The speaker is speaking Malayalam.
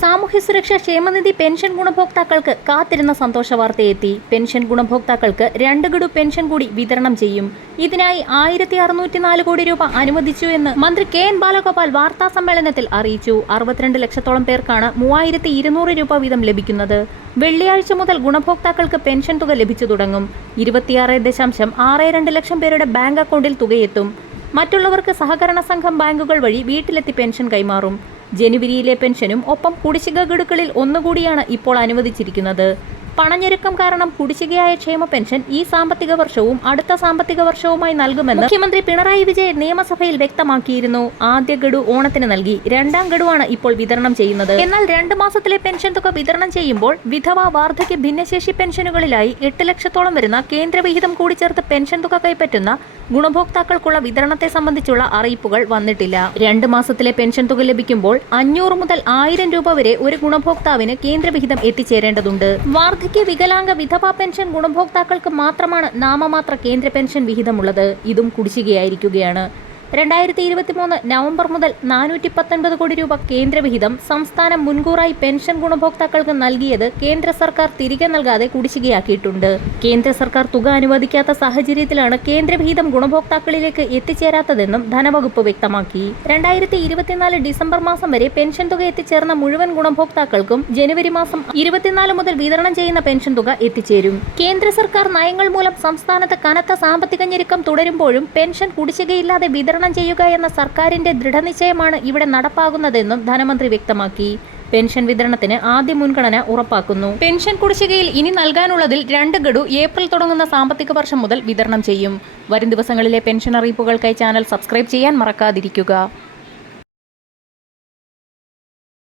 സാമൂഹ്യ സുരക്ഷാ ക്ഷേമനിധി പെൻഷൻ ഗുണഭോക്താക്കൾക്ക് കാത്തിരുന്ന സന്തോഷ വാർത്തയെത്തി. പെൻഷൻ ഗുണഭോക്താക്കൾക്ക് രണ്ട് ഗഡു പെൻഷൻ കൂടി വിതരണം ചെയ്യും. ഇതിനായി ആയിരത്തി അറുന്നൂറ്റി നാല് കോടി രൂപ അനുവദിച്ചു എന്ന് മന്ത്രി കെ എൻ ബാലഗോപാൽ വാർത്താ സമ്മേളനത്തിൽ അറിയിച്ചു. അറുപത്തിരണ്ട് ലക്ഷത്തോളം പേർക്കാണ് മൂവായിരത്തി ഇരുന്നൂറ് രൂപ വീതം ലഭിക്കുന്നത്. വെള്ളിയാഴ്ച മുതൽ ഗുണഭോക്താക്കൾക്ക് പെൻഷൻ തുക ലഭിച്ചു തുടങ്ങും. ഇരുപത്തിയാറ് ദശാംശം ആറ് രണ്ട് ലക്ഷം പേരുടെ ബാങ്ക് അക്കൗണ്ടിൽ തുകയെത്തും. മറ്റുള്ളവർക്ക് സഹകരണ സംഘം ബാങ്കുകൾ വഴി വീട്ടിലെത്തി പെൻഷൻ കൈമാറും. ജനുവരിയിലെ പെൻഷനും ഒപ്പം കുടിശ്ശിക ഗഡുക്കളിൽ ഒന്നുകൂടിയാണ് ഇപ്പോൾ അനുവദിച്ചിരിക്കുന്നത്. പണഞ്ഞെരുക്കം കാരണം കുടിശ്ശികയായ ക്ഷേമ പെൻഷൻ ഈ സാമ്പത്തിക വർഷവും അടുത്ത സാമ്പത്തിക വർഷവുമായി നൽകുമെന്ന് മുഖ്യമന്ത്രി പിണറായി വിജയൻ നിയമസഭയിൽ വ്യക്തമാക്കിയിരുന്നു. ആദ്യ ഗഡു ഓണത്തിന് നൽകി. രണ്ടാം ഗഡുവാണ് ഇപ്പോൾ വിതരണം ചെയ്യുന്നത്. എന്നാൽ രണ്ട് മാസത്തിലെ പെൻഷൻ തുക വിതരണം ചെയ്യുമ്പോൾ വിധവ വാർദ്ധക്യ ഭിന്നശേഷി പെൻഷനുകളിലായി എട്ട് ലക്ഷത്തോളം വരുന്ന കേന്ദ്രവിഹിതം കൂടി ചേർത്ത് പെൻഷൻ തുക കൈപ്പറ്റുന്ന ഗുണഭോക്താക്കൾക്കുള്ള വിതരണത്തെ സംബന്ധിച്ചുള്ള അറിയിപ്പുകൾ വന്നിട്ടില്ല. രണ്ട് മാസത്തിലെ പെൻഷൻ തുക ലഭിക്കുമ്പോൾ അഞ്ഞൂറ് മുതൽ ആയിരം രൂപ വരെ ഒരു ഗുണഭോക്താവിന് കേന്ദ്രവിഹിതം എത്തിച്ചേരേണ്ടതുണ്ട്. വാർദ്ധക്യ വികലാംഗ വിധവാ പെൻഷൻ ഗുണഭോക്താക്കൾക്ക് മാത്രമാണ് നാമമാത്ര കേന്ദ്ര പെൻഷൻ വിഹിതമുള്ളത്. ഇതും കുടിശ്ശികയായിരിക്കുകയാണ്. രണ്ടായിരത്തി ഇരുപത്തി മൂന്ന് നവംബർ മുതൽ നാനൂറ്റി പത്തൊൻപത് കോടി രൂപ കേന്ദ്രവിഹിതം സംസ്ഥാനം മുൻകൂറായി പെൻഷൻ ഗുണഭോക്താക്കൾക്ക് നൽകിയത് കേന്ദ്ര സർക്കാർ തിരികെ നൽകാതെ കുടിശ്ശികയാക്കിയിട്ടുണ്ട്. കേന്ദ്ര സർക്കാർ തുക അനുവദിക്കാത്ത സാഹചര്യത്തിലാണ് കേന്ദ്രവിഹിതം ഗുണഭോക്താക്കളിലേക്ക് എത്തിച്ചേരാത്തതെന്നും ധനവകുപ്പ് വ്യക്തമാക്കി. രണ്ടായിരത്തി ഇരുപത്തിനാല് ഡിസംബർ മാസം വരെ പെൻഷൻ തുക എത്തിച്ചേർന്ന മുഴുവൻ ഗുണഭോക്താക്കൾക്കും ജനുവരി മാസം ഇരുപത്തിനാല് മുതൽ വിതരണം ചെയ്യുന്ന പെൻഷൻ തുക എത്തിച്ചേരും. കേന്ദ്ര സർക്കാർ നയങ്ങൾ മൂലം സംസ്ഥാനത്ത് കനത്ത സാമ്പത്തിക ഞെരുക്കം തുടരുമ്പോഴും പെൻഷൻ കുടിശ്ശികയില്ലാതെ വിതരണം ചെയ്യുക എന്ന സർക്കാരിന്റെ ദൃഢനിശ്ചയമാണ് ഇവിടെ നടപ്പാകുന്നതെന്നും ധനമന്ത്രി വ്യക്തമാക്കി. പെൻഷൻ വിതരണത്തിന് ആദ്യ മുൻഗണന ഉറപ്പാക്കുന്നു. പെൻഷൻ കുടിശ്ശികയിൽ ഇനി നൽകാനുള്ളതിൽ രണ്ട് ഗഡു ഏപ്രിൽ തുടങ്ങുന്ന സാമ്പത്തിക വർഷം മുതൽ വിതരണം ചെയ്യും. വരും ദിവസങ്ങളിലെ പെൻഷൻ അറിയിപ്പുകൾക്കായി ചാനൽ സബ്സ്ക്രൈബ് ചെയ്യാൻ മറക്കാതിരിക്കുക.